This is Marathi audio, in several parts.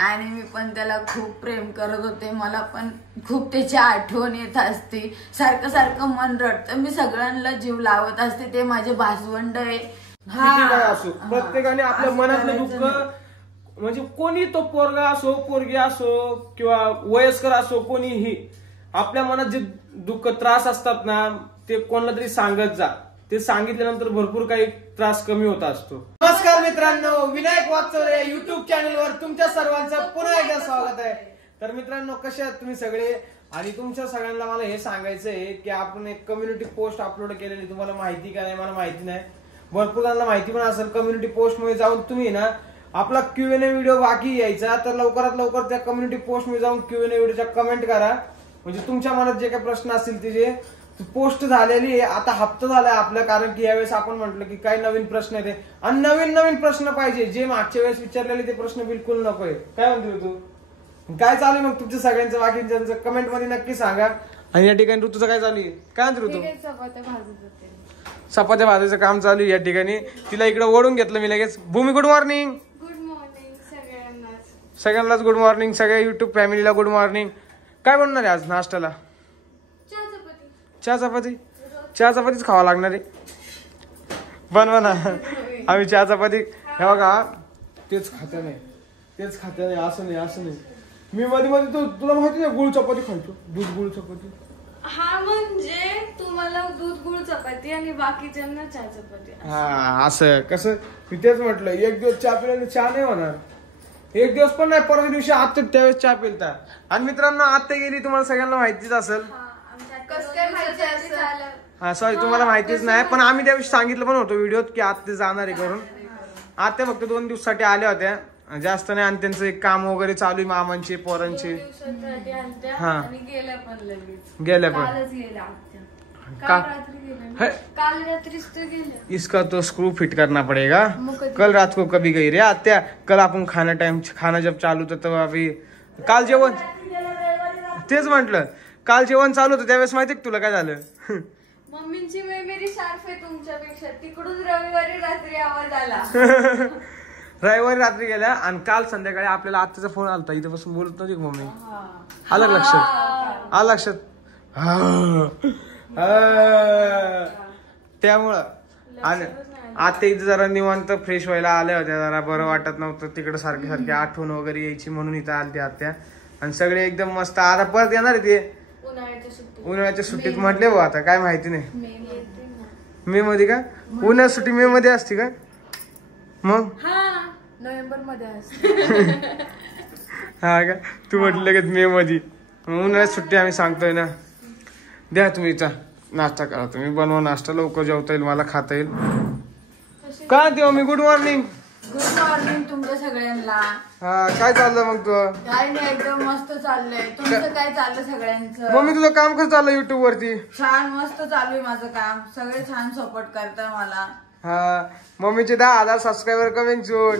आणि मी पण त्याला खूप प्रेम करत होते. मला पण खूप त्याची आठवण येत असते. सारखं सारखं मन रडतं. मी सगळ्यांना जीव लावत असते. ते माझे भासवंड आहे. प्रत्येकाने आपल्या मनातलं दुःख म्हणजे कोणी तो पोरगा असो पोरगी असो किंवा वयस्कर असो कोणीही आपल्या मनात जे दुःख त्रास असतात ना ते कोणाला तरी सांगत जा. ते सांगितल्यानंतर भरपूर काही त्रास कमी होत असतो. नमस्कार मित्रांनो, विनायक वागचौरे युट्यूब चॅनलवर तुमच्या सर्वांचं पुन्हा एकदा स्वागत आहे. तर मित्रांनो कसे आहात तुम्ही सगळे. आणि तुमच्या सगळ्यांना मला हे सांगायचं आहे की आपण एक कम्युनिटी पोस्ट अपलोड केलेली. तुम्हाला माहिती का नाही मला माहिती नाही. भरपूर जणांना माहिती पण असेल. कम्युनिटी पोस्ट मध्ये जाऊन तुम्ही ना आपला Q&A व्हिडिओ बाकी यायचा तर लवकरात लवकर त्या कम्युनिटी पोस्ट मध्ये जाऊन Q&A व्हिडिओच्या कमेंट करा. म्हणजे तुमच्या मनात जे काही प्रश्न असतील ते जे पोस्ट झालेली आहे. आता हप्ता झालाय आपलं कारण की यावेळेस आपण म्हटलं की काही नवीन प्रश्न येते आणि नवीन नवीन प्रश्न पाहिजे. जे मागच्या वेळेस विचारलेले ते प्रश्न बिलकुल नकोय. काय म्हणतो तू काय चालू आहे मग तुमच्या सगळ्यांचं बाकीच्यांचं कमेंट मध्ये नक्की सांगा. आणि या ठिकाणी ऋतूचं काय चालू आहे काय म्हणतो ऋतू. चपात्या भाजायचं काम चालू आहे या ठिकाणी. तिला इकडे ओढून घेतलं मी लगेच. भूमी गुड मॉर्निंग. गुड मॉर्निंग सगळ्यांनाच गुड मॉर्निंग. सगळ्या युट्यूब फॅमिलीला गुड मॉर्निंग. काय बनणार आहे आज नाश्त्याला. चहा चपातीच खावा लागणार आहे. बनवा ना. आम्ही चहा चपाती हे बघा तेच खात्या नाही असं नाही. मी मध्ये मध्ये तुला माहिती नाही गुळ चपाती खायचो. दूध गुळ चपाती. हा म्हणजे तुम्हाला दूध गुळ चपाती आणि बाकीच्यांना चहा चपाती. हा असं कसं मी तेच म्हटलं. एक दिवस चहा पिल्याने चहा नाही होणार. एक दिवस पण नाही. परवा दिवशी आत्ता त्यावेळेस चहा पिलता. आणि मित्रांनो आत्ता गेली तुम्हाला सगळ्यांना माहितीच असेल. हा सॉरी तुम्हाला माहितीच नाही पण आम्ही त्याविषयी सांगितलं पण होतं व्हिडिओत की आत्ता जाणार आहे करून. आत्या फक्त 2 दिवसासाठी आल्या होत्या जास्त नाही. आणि त्यांचं एक काम वगैरे चालू आहे मामांचे पोरांचे. हा गेल्या इसका तो स्क्रू फिट करना पड़ेगा. कल रात को कभी गई रे आत्या. कल आपण खाना जब चालू होतं तेव्हा अभी काल जेवण तेच म्हटलं. काल जेवण चालू होतं त्यावेळेस माहिती तुला काय झालं. मम्मींची मेमरी शार्प आहे तुमच्यापेक्षा. तिकडून रविवारी रात्री आवाज आला. रविवारी रात्री गेल्या आणि काल संध्याकाळी आपल्याला आत्याचा फोन आलता. इथे बसून बोलत नव्हती मम्मी. आलं लक्षात. त्यामुळं आणि आता इथे जरा निवांत फ्रेश व्हायला आल्या होत्या. जरा बरं वाटत नव्हतं तिकडे सारखी आठवण वगैरे यायची म्हणून इथं आलती आत्या. आणि सगळे एकदम मस्त. आता परत येणार आहे ते उन्हाळ्याच्या सुट्टीत म्हटले भाऊ. आता काय माहिती नाही मे मध्ये का उन्हाळ्यात सुट्टी मे मध्ये असते का मग नोव्हेंबर मध्ये असते. हा का तू म्हटलं का मे मध्ये. उन्हाळ्यात सुट्टी आम्ही सांगतोय ना. द्या तुम्ही नाश्ता करा. तुम्ही बनवा नाश्ता लवकर जेवता येईल मला खाता येईल. काय देऊ मी. Good morning. गुड मॉर्निंग तुमच्या सगळ्यांना. हा काय चाललं मग तुझं. काय नाही एकदम मस्त चाललंय. तुमचं काय चाललं सगळ्यांचं. मम्मी तुझं काम कसं चाललं युट्यूब वरती. छान मस्त चालू आहे माझं काम. सगळे छान सपोर्ट करतात मला. हा मम्मीचे 10,000 सबस्क्रायबर कमिंग सून.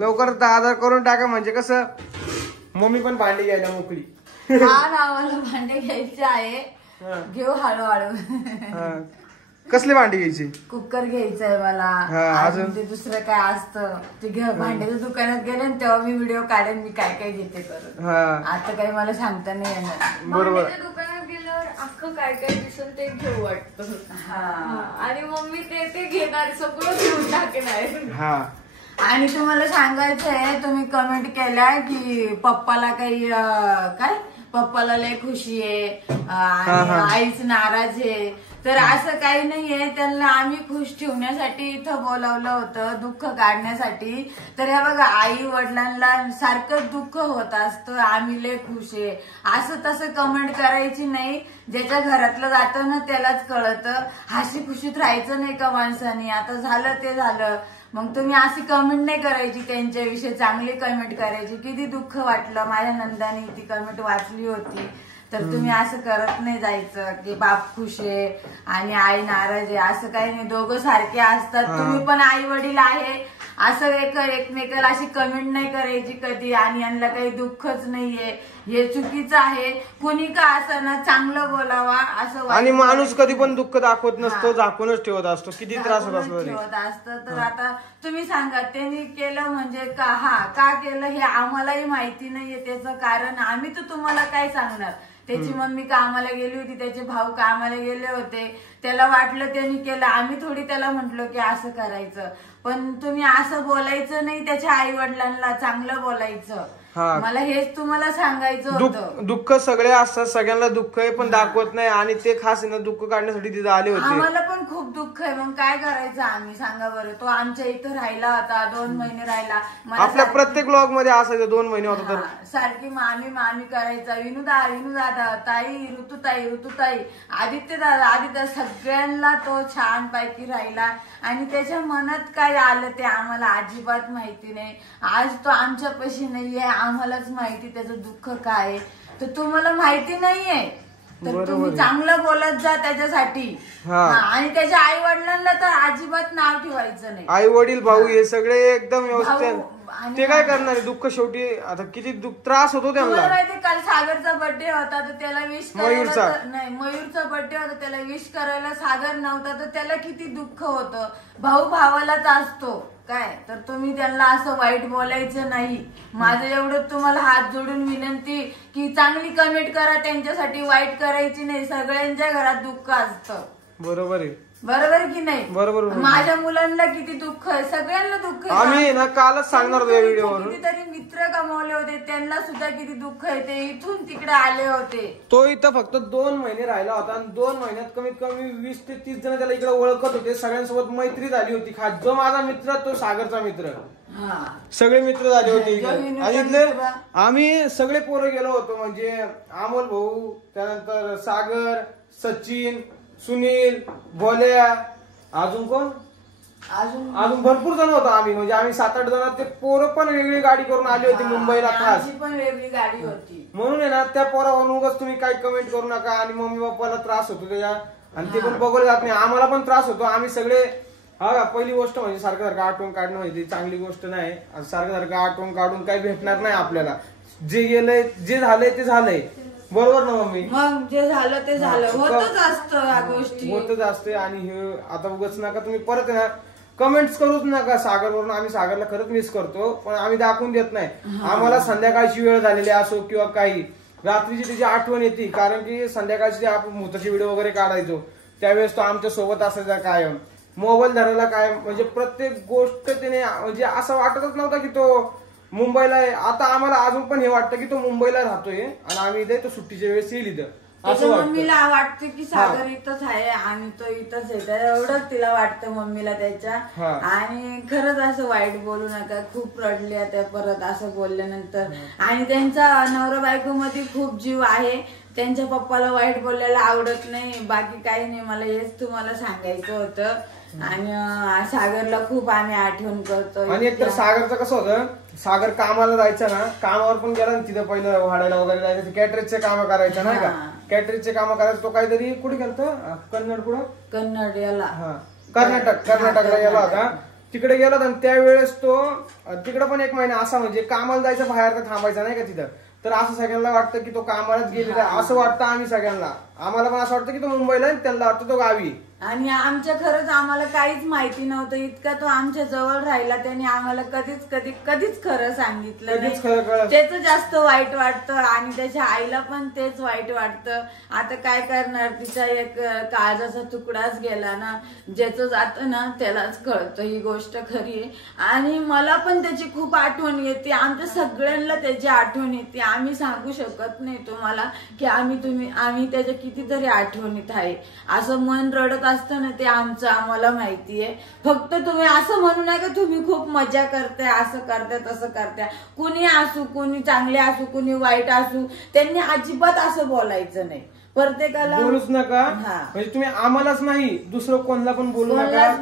लवकर 10,000 करून टाका म्हणजे कसं मम्मी पण भांडी घ्यायला मोकळी. हा ना मला भांडे घ्यायचे आहे. घेऊ हळूहळू. कसली भांडी घ्यायची. कुकर घ्यायचंय मला. अजून ते दुसरं काय असतं ते भांड्याच्या दुकानात गेले तेव्हा मी व्हिडिओ काढेन मी काय काय घेते करून. आता काही मला सांगता नाही येणार. बरोबर. दुकानात गेल्यावर अख्खं काय काय दिसेल ते घेऊ वाटतं. आणि मम्मी ते घेणार सगळं घेऊन टाकणार. आणि तुम्हाला सांगायचंय तुम्ही कमेंट केल्या की पप्पाला काही काय पप्पाला लय खुशी आहे आणि आईच नाराज आहे. तर असं काही नाहीये. त्यांना आम्ही खुश ठेवण्यासाठी इथं बोलावलं होतं दुःख काढण्यासाठी. तर हे बघा आई वडिलांना सारखं दुःख होत असतं. आम्ही लय खुश आहे असं तसं कमेंट करायची नाही. ज्याच्या घरातलं जातं ना त्यालाच कळतं. हसी खुशीत राहायचं नाही का माणसाने. आता झालं ते झालं. मग तुम्ही अशी कमेंट नाही करायची त्यांच्याविषयी. चांगली कमेंट करायची. किती दुःख वाटलं माझ्या नंदाने ती कमेंट वाचली होती. तर तुम्ही असं करत नाही जायचं की बाप खुश आहे आणि आई नाराज आहे. असं काही नाही. दोघं सारखे असतात. तुम्ही पण आई वडील आहे असं एकमेकाला अशी कमेंट नाही करायची कधी, आणि यांना काही दुःखच नाहीये, हे चुकीचं आहे. कुणी का असं ना चांगलं बोलावा असं. आणि माणूस कधी पण दुःख दाखवत नसतो, झाकूनच ठेवत असतो, किती त्रास होत असतो ठेवत असतं. तर आता तुम्ही सांगा त्यांनी केलं म्हणजे का केलं हे आम्हालाही माहिती नाहीये त्याचं कारण. आम्ही तर तुम्हाला काय सांगणार. त्याची मम्मी कामाला गेली होती, त्याचे भाऊ कामाला गेले होते, त्याला वाटलं त्यांनी केलं. आम्ही थोडी त्याला म्हटलो की असं करायचं, पण तुम्ही असं बोलायचं नाही. त्याच्या आई वडिलांना चांगलं बोलायचं. मला हेच तुम्हाला सांगायचं होतं. दुःख सगळे असतात, सगळ्यांना दुःख आहे, पण दाखवत नाही. आणि ते खास दुःख काढण्यासाठी तिथे आले होते. आम्हाला पण खूप दुःख आहे, मग काय करायचं आम्ही सांगा बरं. तो आमच्या इथं राहिला होता, 2 महिने राहिला. आपल्या प्रत्येक ब्लॉग मध्ये असायचं 2 महिने होता तर सारखी मामी करायचा. विनुदादा, ताई, ऋतुताई, आदित्य दादा, सगळ्यांना तो छान पैकी राहिला. आणि त्याच्या मनात काय आलं ते आम्हाला अजिबात माहिती नाही. आज तो आमच्यापाशी नाहीये, आम्हालाच माहिती त्याचं दुःख काय आहे. तर तुम्हाला माहिती नाहीये तर तुम्ही चांगलं बोलत जा त्याच्यासाठी. आणि त्याच्या आई वडिलांना तर अजिबात नाव ठेवायचं नाही. आई वडील भाऊ हे सगळे एकदम व्यवस्थित. ते काय करणार दुःख शेवटी. आता किती त्रास होतो त्यांना. काल सागरचा बर्थडे होता तर त्याला विश करायला मयूरचा बर्थडे होता, त्याला विश करायला सागर नव्हता तर त्याला किती दुःख होतं. भाऊ भावालाच असतो काय. तर तुम्ही त्यांना असं वाईट बोलायचं नाही. माझं एवढं तुम्हाला हात जोडून विनंती की चांगली कमेंट करा त्यांच्यासाठी, वाईट करायची नाही. सगळ्यांच्या घरात दुःख असतं. बरोबर आहे. बरोबर की नाही. बरोबर. माझ्या मुलांना किती दुःख आहे, सगळ्यांना दुःख आहे. आम्ही ना कालच सांगणार होतो या व्हिडिओवरून. कितीतरी मित्र गमावले होते, त्यांना सुद्धा किती दुःख आहे. ते इथून तिकडे आले होते. तो इथं फक्त 2 महिने राहिला होता आणि 2 महिन्यात कमीत कमी 20 ते 30 जण त्याला इकडे ओळखत होते. सगळ्यांसोबत मैत्री झाली होती. खास जो माझा मित्र तो सागरचा मित्र, सगळे मित्र झाले होते. आणि इथले आम्ही सगळे पोरं गेलो होतो. म्हणजे अमोल भाऊ, त्यानंतर सागर, सचिन, सुनील, बोल्या, अजून कोण, अजून भरपूर जण होतो आम्ही. म्हणजे आम्ही 7-8 जण. ते पोरं पण वेगळी गाडी करून आली होती मुंबईला खास. पण वेगळी गाडी होती. म्हणून आहे ना त्या पोरावरून तुम्ही काही कमेंट करू नका. आणि मम्मी पप्पाला त्रास होतो त्याच्या, आणि ते पण बघवलं जात नाही. आम्हाला पण त्रास होतो. आम्ही सगळे पहिली गोष्ट म्हणजे सारखं आठवण काढणं म्हणजे चांगली गोष्ट नाही. सारखं आठवण काढून काही भेटणार नाही आपल्याला. जे गेलंय, जे झालंय ते झालंय. बरोबर ना मम्मी. मग जे झालं ते झालं. होतच असतं या गोष्टी, होतच असते. आणि हे आता उगाच नका तुम्ही परत ना कमेंट्स करूच नका सागरवरून. आम्ही सागरला खरंच मिस करतो, पण आम्ही दाखवून देत नाही. आम्हाला संध्याकाळची वेळ झालेली असो किंवा काही रात्रीची त्याची आठवण येते. कारण की संध्याकाळची आपण भूताची व्हिडिओ वगैरे काढायचो त्यावेळेस तो आमच्या सोबत असायचा कायम. मोबाईल धरायला काय म्हणजे प्रत्येक गोष्ट त्याने म्हणजे असं वाटतच नव्हतं की तो मुंबईला आहे. आता आम्हाला अजून पण हे वाटतं की तो मुंबईला राहतोय आणि आम्ही इथे तो सुट्टीच्या वेळेस येईल इथं. असं मम्मीला वाटतं की सागर इथंच आहे आणि तो इथंच आहे, एवढंच तिला वाटतं मम्मीला त्याच्या. आणि खरंच असं वाईट बोलू नका. खूप रडल्या त्या परत असं बोलल्यानंतर. आणि त्यांचा नवरा बायको मध्ये खूप जीव आहे. त्यांच्या पप्पाला वाईट बोलायला आवडत नाही, बाकी काही नाही. मला हेच तुम्हाला सांगायचं होतं. आणि सागरला खूप आम्ही आठवण करतो. आणि एक तर सागरचं कसं होतं, सागर कामाला जायचं ना, कामावर पण गेला ना तिथं पहिलं वाढायला वगैरे जायचं, कॅटरेजचे काम करायचं नाही का. कॅटरेजचे काम करायचं. तो काहीतरी कुठे गेलता, कन्नड याला, कर्नाटकला गेला होता. तिकडे गेला होता. आणि त्यावेळेस तो तिकडे पण 1 महिना असा म्हणजे कामाला जायचं, बाहेर तर थांबायचा नाही का तिथं. तर असं सगळ्यांना वाटतं की तो कामालाच गेलेला असं वाटतं. आम्ही सगळ्यांना, आम्हाला पण असं वाटतं की तो मुंबईला आहे, त्यांना वाटतं तो गावी. आणि आमच्या खरंच आम्हाला काहीच माहिती नव्हतं. इतका तो आमच्या जवळ राहिला, त्याने आम्हाला कधीच खरं सांगितलं नाही. त्याचं जास्त वाईट वाटतं आणि त्याच्या आईला पण तेच वाईट वाटतं. आता काय करणार, तिचा एक काळजाचा तुकडाच गेला ना. ज्याचं जातं ना त्यालाच कळतं, ही गोष्ट खरी आहे. आणि मला पण त्याची खूप आठवण येते. आमच्या सगळ्यांना त्याची आठवण येते. आम्ही सांगू शकत नाही तुम्हाला की आम्ही त्याच्या कितीतरी आठवणीत आहे. असं मन रडत असतं ना ते आमचं आम्हाला माहितीये. फक्त तुम्ही असं म्हणू नका तुम्ही खूप मजा करताय, असं करताय तसं करताय. कुणी असू, कुणी चांगले असू, कुणी वाईट असू, त्यांनी अजिबात असं बोलायचं नाही. प्रत्येकाला बोलूच नका. म्हणजे तुम्ही आम्हालाच नाही दुसरं कोणाला पण बोलू नका.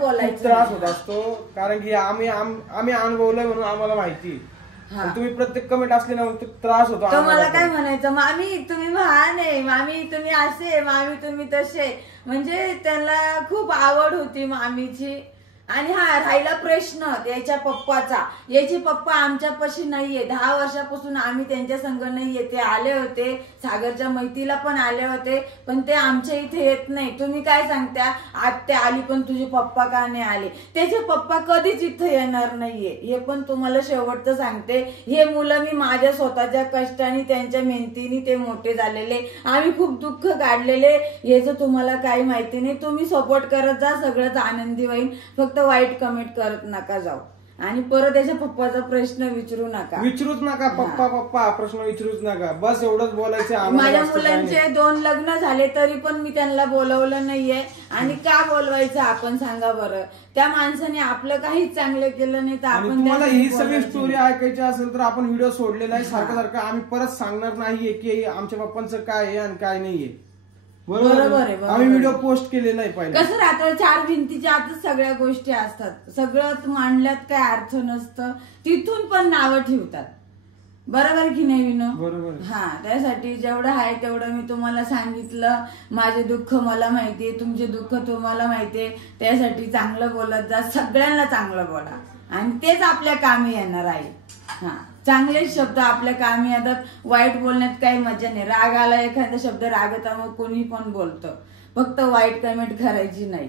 त्रास होत असतो. कारण की आम्ही अनुभवलंय म्हणून आम्हाला माहिती. तुम्ही प्रत्येक कमेंट असले ना त्रास होतो. तर मला काय म्हणायचं, मामी तुम्ही महान आहे, मामी तुम्ही असे, मामी तुम्ही तसे. म्हणजे त्यांना खूप आवड होती मामीची. आणि हा राहिला प्रश्न याच्या पप्पाचा, याचे पप्पा आमच्यापाशी नाहीये, 10 वर्षापासून आम्ही त्यांच्या संग नाहीये. ते आले होते, सागरच्या मैत्रीला पण आले होते, पण ते आमच्या इथे येत नाही. तुम्ही काय सांगता, आत्या आली पण तुझे पप्पा का नाही आले? त्याचे पप्पा कधीच इथे येणार नाहीये, हे पण तुम्हाला शेवटचं सांगते. हे मुलं मी माझ्या स्वतःच्या कष्टाने त्यांच्या मेहनतीने ते मोठे झालेले, आम्ही खूप दुःख काढलेले, याचं तुम्हाला काही माहिती नाही. तुम्ही सपोर्ट करत जा, सगळंच आनंदी होईल. फक्त वाईट कमेंट करत नका जाऊ. आणि परत त्याच्या पप्पाचा प्रश्न विचारूच नका. पप्पा प्रश्न विचारूच नका. बस एवढंच बोलायचं. माझ्या मुलांचे 2 लग्न झाले तरी पण मी त्यांना बोलवलं नाहीये. आणि का बोलवायचं आपण सांगा बरं? त्या माणसाने आपलं काहीच चांगलं केलं नाही तर आपण. तुम्हाला ही सगळी स्टोरी ऐकायची असेल तर आपण व्हिडिओ सोडलेला आहे सारखं आम्ही परत सांगणार नाहीये की आमच्या पप्पांचं काय आहे आणि काय नाहीये. बरोबर आहे. आम्ही व्हिडिओ पोस्ट केलेला आहे. पहिले कसं राहतं, 4 भिंतीच्या आतच सगळ्या गोष्टी असतात. सगळं मांडल्यात काय अर्थ नसतं, तिथून पण नावं ठेवतात. बरोबर की नाही विनो? बरोबर. हा, त्यासाठी जेवढं आहे तेवढं मी तुम्हाला सांगितलं. माझे दुःख मला माहितीये, तुमचे दुःख तुम्हाला माहितीये. त्यासाठी चांगलं बोलत जा, सगळ्यांना चांगलं बोला आणि तेच आपल्या कामी येणार आहे. हा, चांगले शब्द आपल्या कामी येतात. वाईट बोलण्यात काही मजा नाही. राग आला एखादा शब्द रागता मग कोणी पण बोलतं, फक्त वाईट कमेंट करायची नाही.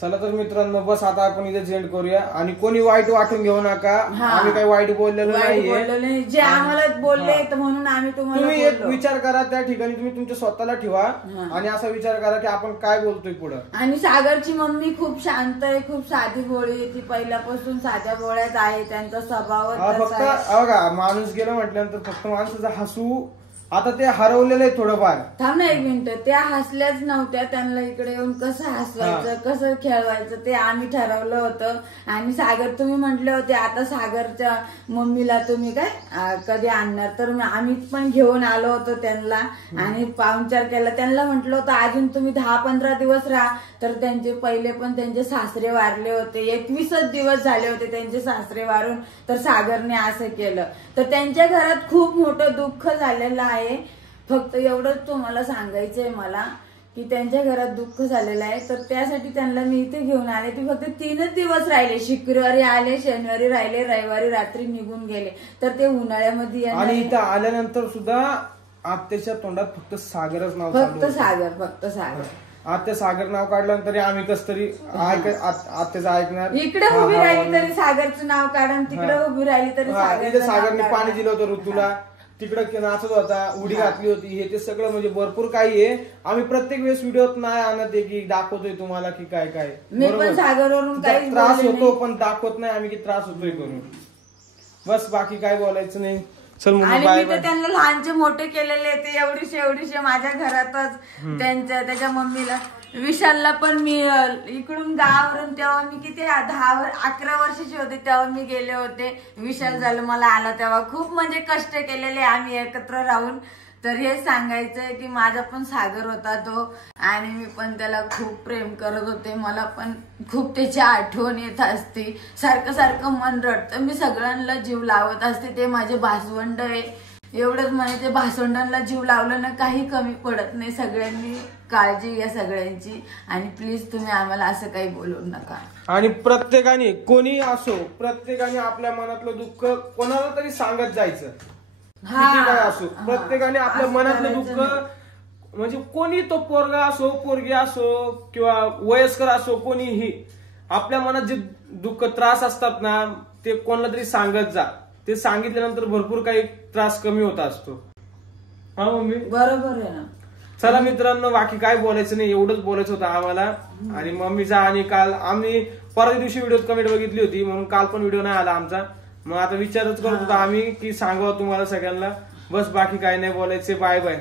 चला तर मित्रांनो, बस आता आपण इथे सेंड करूया. आणि कोणी वाईट वाटून घेऊ नका, आम्ही काही वाईट बोललेलं नाहीये. जे आम्हाला बोलले म्हणून आम्ही तुम्ही एक विचार करा, त्या ठिकाणी तुम्ही तुमच्या स्वतःला ठेवा आणि असा विचार करा की आपण काय बोलतोय पुढं. आणि सागरची मम्मी खूप शांत आहे, खूप साधी भोळी आहे. ती पहिल्यापासून साध्या भोळ्यात आहे. त्यांचा स्वभाव फक्त बघा, माणूस गेला म्हटल्यानंतर फक्त माणसाचं हसू, आता ते हरवलेलं आहे थोडंफार. थांब ना 1 मिनिट. त्या हसल्याच नव्हत्या. त्यांना इकडे येऊन कसं हसवायचं, कसं खेळवायचं ते आम्ही ठरवलं होतं. आणि सागर तुम्ही म्हटले होते आता सागरच्या मम्मीला तुम्ही काय कधी आणणार, तर आम्ही पण घेऊन आलो होतो त्यांना आणि पाहुणचार केला. त्यांना म्हटलं होतं अजून तुम्ही 10-15 दिवस राहा. तर त्यांचे पहिले पण त्यांचे सासरे वारले होते, 21च दिवस झाले होते त्यांचे सासरे वारून. तर सागरने असं केलं. तर त्यांच्या घरात खूप मोठं दुःख झालेलं आहे. फक्त एवढंच तुम्हाला सांगायचंय मला की त्यांच्या घरात दुःख झालेलं आहे. तर त्यासाठी त्यांना मी इथे घेऊन आले. ते फक्त 3च दिवस राहिले. शुक्रवारी आले, शनिवारी राहिले, रविवारी रात्री निघून गेले. तर ते उन्हाळ्यामध्ये आणि इथं आल्यानंतर सुद्धा आत्याच्या तोंडात फक्त सागरच नाव, फक्त सागर. आत्या सागर नाव काढल्यानंतर आम्ही कस तरी आत्याचं ऐकणार. इकडे उभी राहिली तरी सागरचं नाव काढून, तिकडे उभी राहिली तरी सागरने पाणी दिलं होतं ऋतूला, तिकडं नाचत होता, उडी घातली होती, हे ते सगळं म्हणजे भरपूर काही आहे. आम्ही प्रत्येक वेळेस व्हिडिओत नाही आणत आहे की दाखवतोय तुम्हाला की काय काय. मी पण सागरवरून काही त्रास होतो पण दाखवत नाही आम्ही की त्रास होतोय करून. बस बाकी काय बोलायचं नाही. चल आणि मी तर त्यांना लहानचे मोठे केलेले ते एवढीशे माझ्या घरातच. त्याच्या मम्मीला विशालला पण मी इकडून गावावरून तेव्हा मी किती 10-11 वर्षाची होते तेव्हा मी गेले होते. विशाल झालं मला आला तेव्हा. खूप म्हणजे कष्ट केलेले आम्ही एकत्र राहून. तर हे सांगायचंय की माझा पण सागर होता तो आणि मी पण त्याला खूप प्रेम करत होते. मला पण खूप त्याची आठवण येत असते. सारखं मन रडतं. मी सगळ्यांना जीव लावत असते. ते माझे भासवंड आहे. एवढंच म्हणजे भासवंडांना जीव लावलं ना काही कमी पडत नाही. सगळ्यांनी काळजी घ्या सगळ्यांची आणि प्लीज तुम्ही आम्हाला असं काही बोलू नका. आणि प्रत्येकाने कोणी असो, प्रत्येकाने आपल्या मनातलं दुःख कोणाला तरी सांगत जायचं. काय असो, प्रत्येकाने आपल्या मनातलं दुःख म्हणजे कोणी तो पोरगा असो, पोरगी असो किंवा वयस्कर असो, कोणीही आपल्या मनात जे दुःख त्रास असतात ना ते कोणाला तरी सांगत जा. ते सांगितल्यानंतर भरपूर काही त्रास कमी होत असतो. हा मम्मी बरोबर आहे ना. चला मित्रांनो, बाकी काय बोलायचं नाही, एवढंच बोलायचं होतं आम्हाला. आणि मम्मीचा आणि काल आम्ही परवा दिवशी व्हिडिओ कमेंट बघितली होती म्हणून काल पण व्हिडिओ नाही आला आमचा. मग आता विचारच करत होतो आम्ही की सांगावं तुम्हाला सगळ्यांना. बस बाकी काय नाही बोलायचे. Bye bye.